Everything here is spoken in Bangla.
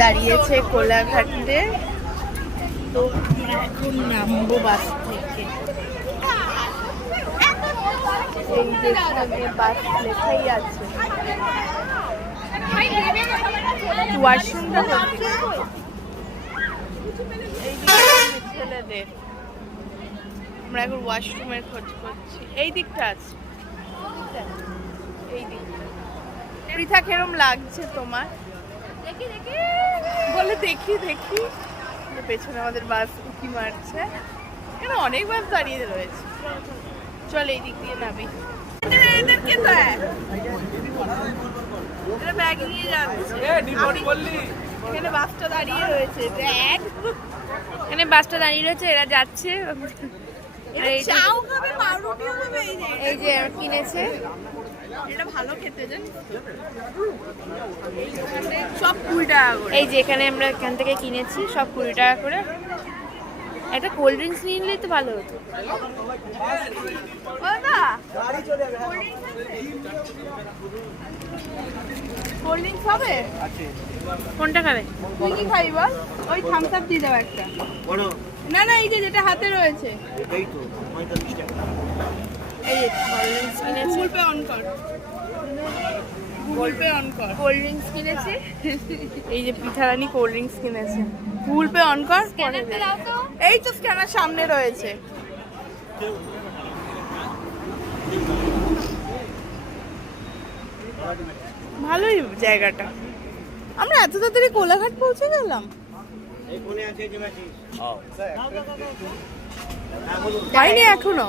দাঁড়িয়েছে কোলাঘাটে। তো আমরা এখন নামবো বাস থেকে। এই যে বাস লেখাই আছে। ওয়াশরুমটা ছেলেদের। আমরা এখন ওয়াশরুমের খোঁজ করছি। এই দিকটা আছে, এই দিকটা। পৃথা কেরম লাগছে তোমার? বলে দেখি দেখি। পেছনে আমাদের বাস উঁকি মারছে। এখানে অনেক বাস দাঁড়িয়ে রয়েছে। চল এই দিক দিয়ে নামি। ব্যাগ নিয়ে যাচ্ছে। এখানে বাসটা দাঁড়িয়ে রয়েছে। এখানে বাসটা দাঁড়িয়ে রয়েছে, এরা যাচ্ছে। এই যে কিনেছে, এটা ভালো খেতে জানিস। সব 20 টাকা করে। এই যে এখানে আমরা এখান থেকে কিনেছি সব 20 টাকা করে। একটা কোল্ড ড্রিঙ্কস নিয়ে নিলেই তো ভালো হতো। কোল্ড ড্রিঙ্কস হবে? কোনটা খাবে? তুই কি খাবি বল? ওই থামস আপ দিয়ে দাও একটা। না না, এই যে যেটা হাতে রয়েছে। এই তো 45 টাকা। এই যে কোল্ড ড্রিঙ্কস কিনেছি। গুগল পে অন কর, গুগল পে অন কর। কোল্ড ড্রিঙ্কস কিনেছি। এই যে পিঠারানি কোল্ড ড্রিঙ্কস কিনেছে। গুগল পে অন কর। স্ক্যানারটা দাও তো। এই তো স্ক্যানার সামনে রয়েছে। ভালোই জায়গাটা। আমরা এত তাড়াতাড়ি কোলাঘাট পৌঁছে গেলাম। হয়নি এখনো।